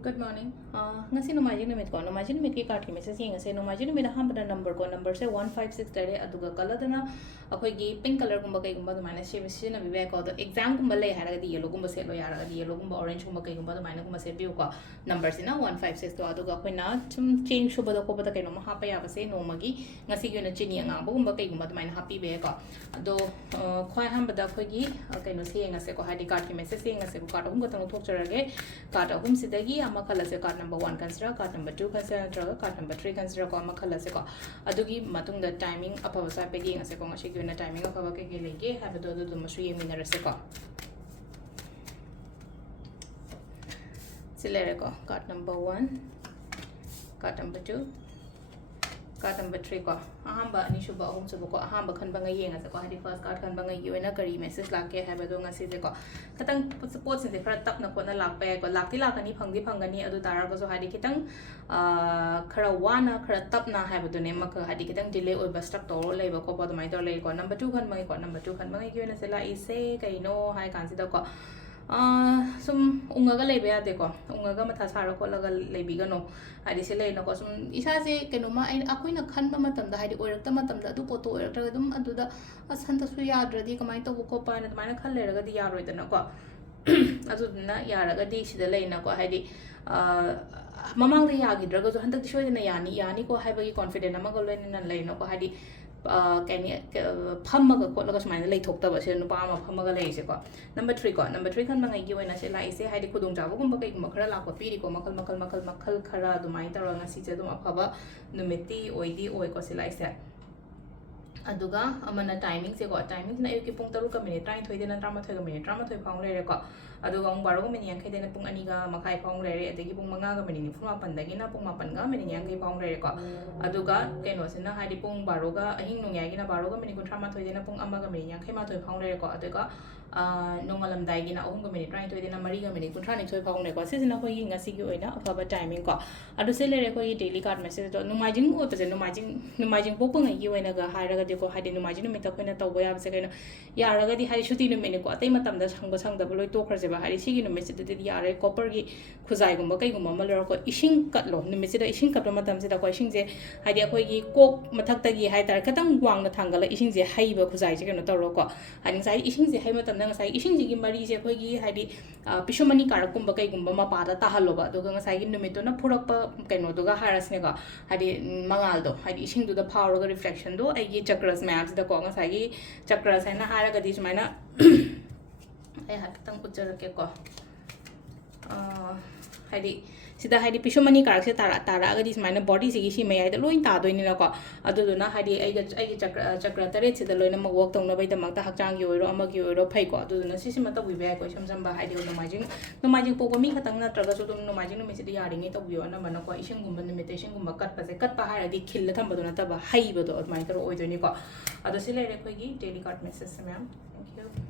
Good morning. Ngasi nomajing numit ko nomajing numit ki card ki message yeng ase nomajing numit ham pada number se 156 tare aduga color dana akoi gi pink color gumba kai gumba mana she message na bibe ko exam gumba le haraga di yellow gumba se lo yaraga di yellow gumba orange gumba kai gumba mana gumba se biu ko number se na 156 to aduga akoi na chum change shuba da ko bada kai no ma ha pa ya ba se no magi ngasi gi na chini nga ba gumba kai gumba mana happy be ko ado khoi ham bada akoi gi kai no se yeng ase ko hadi card ki message yeng ase ko card hum ga tang thok charage card hum sidagi ama khala se card number 1 consider card number 2 consider natra card number 3 consider ko ama khala se ko adugi matung da timing apa sa pe gi ngase ko ngashi gi na timing apa ba ke ge lege ha ba do masu yemi na rase ko silere ko card number 1 card number 2 card number 3 ko ahamba ani shuba ahum suba ko ahamba khan banga yenga se ko hadi first card khan banga yuena kari message la ke ha ba do ngasi se ko katang support sin se khara tap na ko na lak pe ko lakti lakani phangdi phangani adu tara ko so hadi kitang khara wana khara tap na ha ba do ne mak hadi kitang delay oi ba stuck to le ba ko ba do mai to le ko number 2 khan bangai ko number 2 khan bangai yuena se la ise kai no hai kan si da ko sum ungaga lebe ate ko ungaga matha sara ko laga lebi ga no hadi se lei no ko sum isa se keno ma ai akoi na khan ba matam da hadi oirak ta matam da du ko to oirak ta dum adu da asan ta su yadra di kamai to ko pa na mai na khal le raga di yaroi da na ko adu na yaraga di sida lei na ko hadi mamang da yagi draga so hantak shoi na yani ko hai ba gi confident ama ko le na lei no ko hadi kani phammaga khotlaga sumaina lei thokta ba se no pa ma phammaga lei se ko number 3 ko number 3 khan bangai gi oina se lai se haidi khudong jabu gumba kai gumba khara la ko piri ko makal khara dumai tara ngasi che dum afaba numeti oidi oi ko se lai se aduga amana timing se ko timing na yuki pung 3 ka minute 30 de na 38 ka minute 38 phang le ko aduga ong 12 ka minute yang khede na pung 2 ga makai phang le re adegi pung 5 ga minute 8 dagi na pung 8 ga minute yang kai phang le ko aduga keno se na hadi pung 12 ga ahing nung yagi na 12 ga minute 38 de na pung 1 ga minute yang kai ma thoi phang le ko aduga nongalam dai gi na 3 ga minute 32 de na 3 ga minute 38 thoi phang le ko se na ko yi ngasi gi oina afaba timing ko adu se le re ko yi daily card message to numajing o pe se numajing pokung yi oina ga haira ga ko hadi numajing numit ta koina tawbo ya se kaino yara ga di hadi shuti numit ko atai matam da sang da loi to khar je ba hadi sigi numit se de yare copper gi khuzai gum ba kai gum ma lor ko ishing kat lo numit se da ishing kat matam se da ko ishing je hadi akoi gi kok mathak ta gi hai tar katang wang na thangala ishing je hai ba khuzai je kaino tawro ko hadi sai ishing je hai matam na sai ishing ji gi mari je khoi gi hadi pishomani karak kum ba kai gum ma pa da ta halo ba do ga sai gi numit to na phurak pa kaino do ga haras ne ga hadi mangal do hadi ishing do da power ga reflection do ai gi chakras maps da ko nga sai gi chakras hai na hara ga di sumaina ai ha tang kuchar ke ko hadi sida hadi pishomani karak se tara ga di sumaina body se gi shi mai ai da loin ta do ni na ko adu do na hadi ai chakra tare se da loina ma work tong na bai da mak ta hakchang gi oiro ama gi oiro phai ko adu na si si ma ta wi bai ko sam ba hadi no majing po ko mi khatang na traga so dum no majing no me se di yari ngi to biyo na ma na ko ishing gum limitation gum kat pa se kat pa ha di khil la tham ba do na ta ba hai ba do mai ta ro oi do ni ko adu se le re ko gi daily card message se ma'am thank you